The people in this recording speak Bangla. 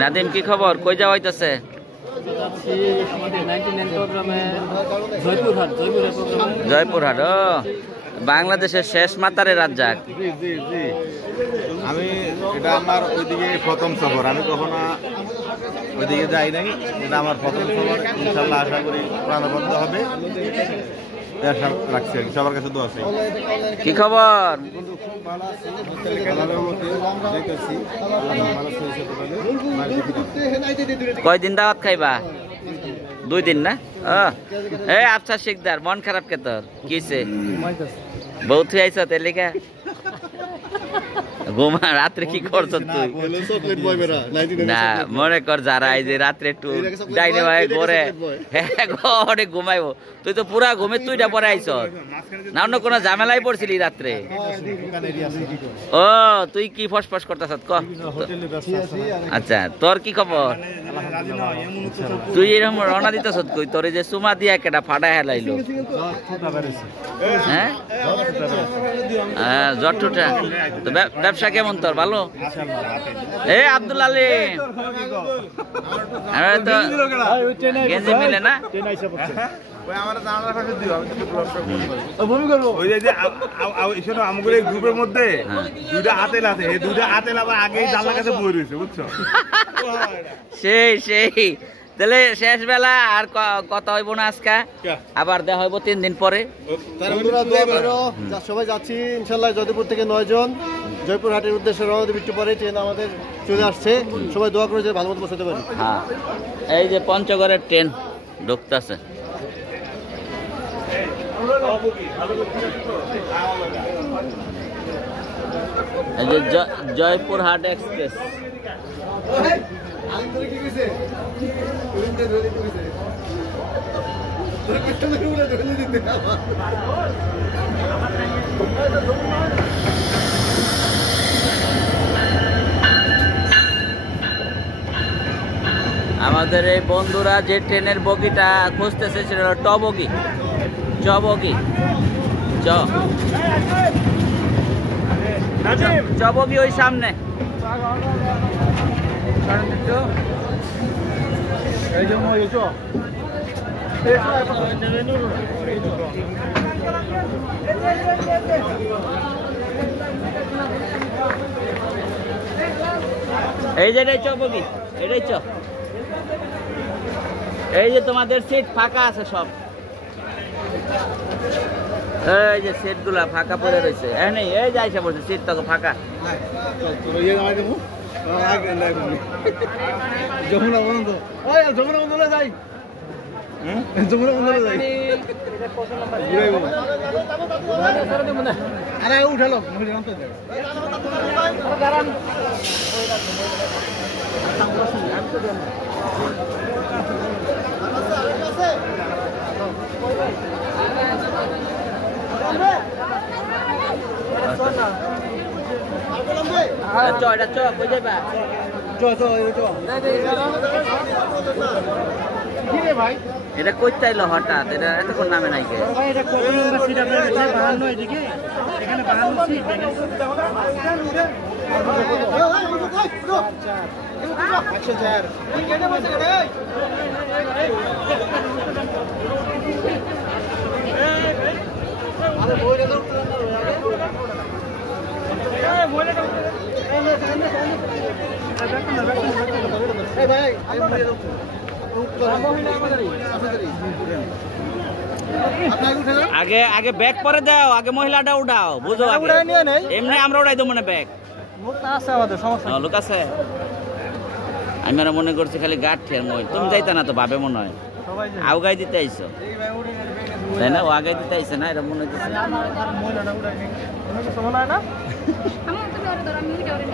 নাদিম কি খবর? কই যাওয়া হইতাছে? জয়পুরহাট। ও বাংলাদেশের শেষ মাতারে রাজ্জাক। আমি এটা আমার ওইদিকে প্রথম সফর, আমি কখনো ওইদিকে যাই নাই, এটা আমার প্রথম সফর। ইনশাল্লাহ আশা করি প্রাণবন্ত হবে, রাখছি আর সবার কাছে দোয়া আছে। কি খবর? কয়দিন দাওয়াত খাইবা? 2 দিন না? এই আচ্ছা শিকদার, মন খারাপ কে তোর? কিছে বউ তুই আইছ তেলিকা ঘুমা? রাত্রে কি করছ তুই? না মনে কর যারা এই যে রাত্রে একটু ডাইনে ভাই ঘরে ঘরে ঘুমাইবো, তুই তো পুরা ঘুমে তুইটা পরে আইছ না, অন্য কোনো ঝামেলাই পড়ছিলি রাত্রে? ও তুই কি ফসফস করতেছ ক? আচ্ছা তোর কি খবর? তুই এরকম রওনা দিতেছ কই? তোর যে সুমা দিয়া কেটা ফাটায় হেলাইলো? হ্যাঁ জট্টুটা তো ব্যবসা কেমন তোর? ভালো? এ আব্দুল আলী তো গেঞ্জি মিলে না? গ্রুপের মধ্যে 2টা আতেল আছে, এই 2টা আতেল আবার আগেই জানলার কাছে বই রয়েছে, বুঝছো? সেই তাহলে শেষ বেলা আর কথা হইব না আজকে, আবার দেখা হইব 3 দিন পরে। সবাই যাচ্ছি ইনশাল্লাহ। যদুপুর থেকে 9 জন জয়পুরহাটের উদ্দেশ্যে রওনা দেব। একটু পরে ট্রেন আমাদের চলে আসছে, সবাই দোয়া করে যে ভালো মতো পৌঁছাতে পারি। হ্যাঁ এই যে পঞ্চগড়ের ট্রেন ঢুকতেছে। এই যে জয়পুরহাট এক্সপ্রেস। আমাদের এই বন্ধুরা যে ট্রেনের বগিটা খুঁজতেছে সেটা হলো টবগি, চবগি, চবগি ওই সামনে। এই যে এটাই চবগি, এটাই চ। এই যে তোমাদের সিট ফাঁকা আছে সব, এই যে সিট গুলা ফাঁকা পড়ে রয়েছে। এই যে আইসা বলছে সিট তো ফাঁকা। যমুনা বন্ধ, যমুনা বন্ধ যাই, যমুনা বন্ধ যাই। আরে উঠালো এটা কই চাইলো হঠাৎ? এটা এতক্ষণ নামে নাই কে? আগে আগে ব্যাগ পরে দাও, আগে মহিলাটা উঠাও, বুঝো? এমনি আমরা উঠাই দেবো না ব্যাগ। লোক আছে, আমি আর মনে করছি খালি গাঠ খেয়ে মহিলা। তুমি যাইতা না তো ভাবে মনে হয়, আউগাই দিতে আইসো তাই না? ও আগাই দিতে আইসে না, এরকম মনে হচ্ছে।